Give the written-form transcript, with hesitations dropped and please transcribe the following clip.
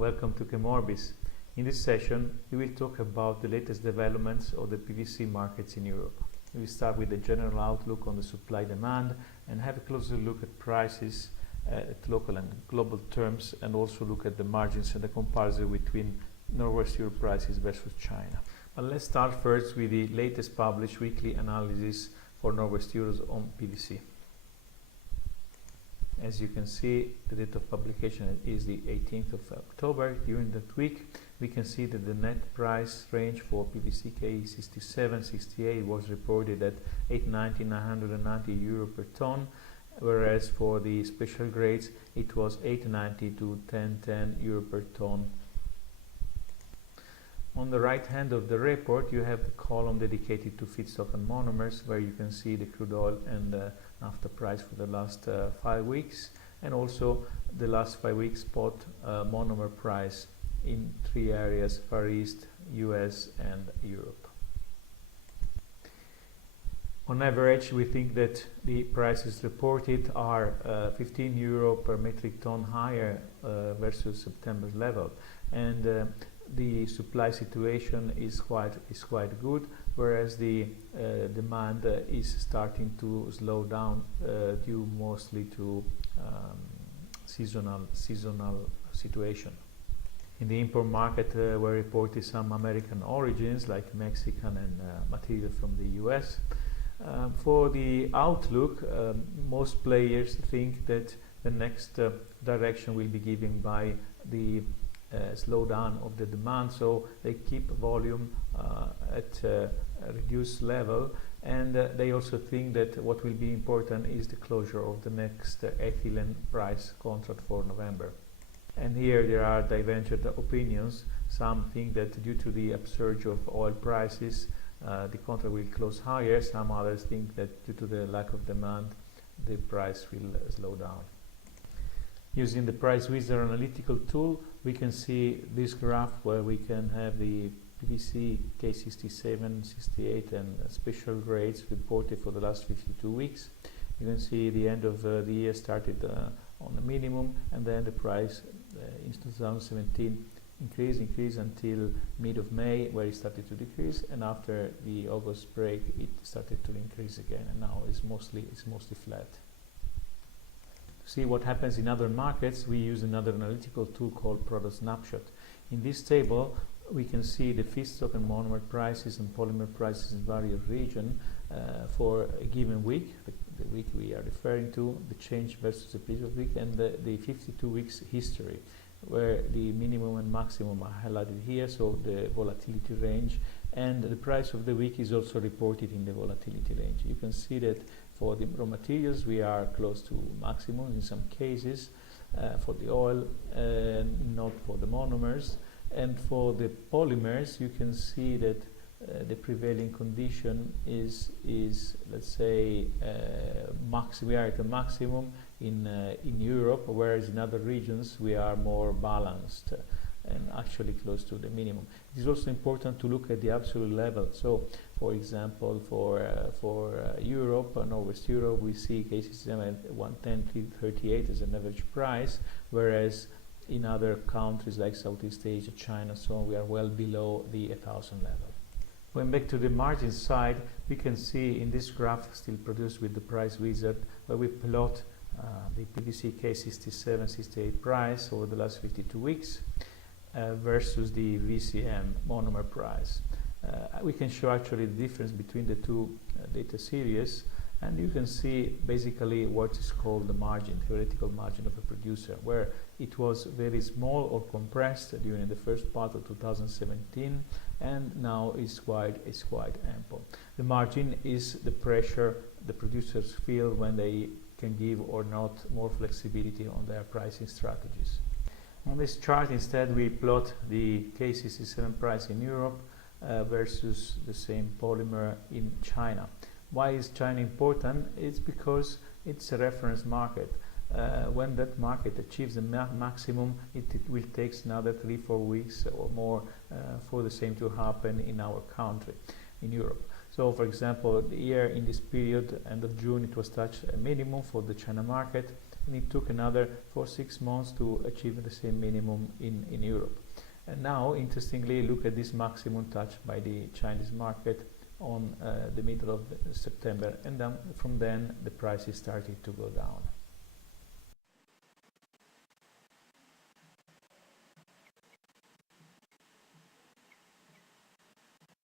Welcome to ChemOrbis. In this session, we will talk about the latest developments of the PVC markets in Europe. We will start with the general outlook on the supply-demand and have a closer look at prices at local and global terms, and also look at the margins and the comparison between Northwest Europe prices versus China. But let's start first with the latest published weekly analysis for Northwest Europe on PVC. As you can see, the date of publication is the 18th of October. During that week, we can see that the net price range for PVC K67-68 was reported at 890-990 euro per ton, whereas for the special grades it was 890 to 1010 euro per ton. On the right hand of the report, you have the column dedicated to feedstock and monomers, where you can see the crude oil and naphtha price for the last 5 weeks, and also the last 5 weeks spot monomer price in 3 areas: Far East, US and Europe. On average, we think that the prices reported are 15 euro per metric ton higher versus September's level, and the supply situation is quite good, whereas the demand is starting to slow down due mostly to seasonal situation. In the import market were reported some American origins like Mexican and material from the US. For the outlook, most players think that the next direction will be given by the slowdown of the demand, so they keep volume at a reduced level, and they also think that what will be important is the closure of the next ethylene price contract for November. And here there are divergent opinions. Some think that due to the upsurge of oil prices the contract will close higher. Some others think that due to the lack of demand the price will slow down. Using the Price Wizard analytical tool, we can see this graph where we can have the PVC K67, 68 and special grades reported for the last 52 weeks. You can see the end of the year started on a minimum, and then the price in 2017 increased until mid of May, where it started to decrease, and after the August break it started to increase again, and now it's mostly flat. See what happens in other markets, we use another analytical tool called Product Snapshot. In this table we can see the feedstock and monomer prices and polymer prices in various regions for a given week, the week we are referring to, the change versus the previous week, and the 52 weeks history, where the minimum and maximum are highlighted here, so the volatility range, and the price of the week is also reported in the volatility range. You can see that for the raw materials we are close to maximum in some cases, for the oil, not for the monomers, and for the polymers you can see that the prevailing condition is let's say we are at a maximum in Europe, whereas in other regions we are more balanced and actually close to the minimum. It is also important to look at the absolute level. So for example, for Europe, Northwest Europe, we see cases at 110-38 as an average price, whereas in other countries like Southeast Asia, China, so on, we are well below the 1,000 level. Going back to the margin side, we can see in this graph, still produced with the Price Wizard, where we plot the PVC K67-68 price over the last 52 weeks versus the VCM monomer price. We can show actually the difference between the two data series, and you can see basically what is called the margin, theoretical margin of a producer, where it was very small or compressed during the first part of 2017, and now it's quite ample. The margin is the pressure the producers feel when they can give or not more flexibility on their pricing strategies. On this chart instead we plot the K67 price in Europe versus the same polymer in China. Why is China important? It's because it's a reference market. When that market achieves the maximum, it will take another 3-4 weeks or more for the same to happen in our country, in Europe. So for example, here in this period, end of June, it was touched a minimum for the China market. and it took another 4-6 months to achieve the same minimum in Europe. And now, interestingly, look at this maximum touched by the Chinese market on the middle of September, and then from then the prices started to go down.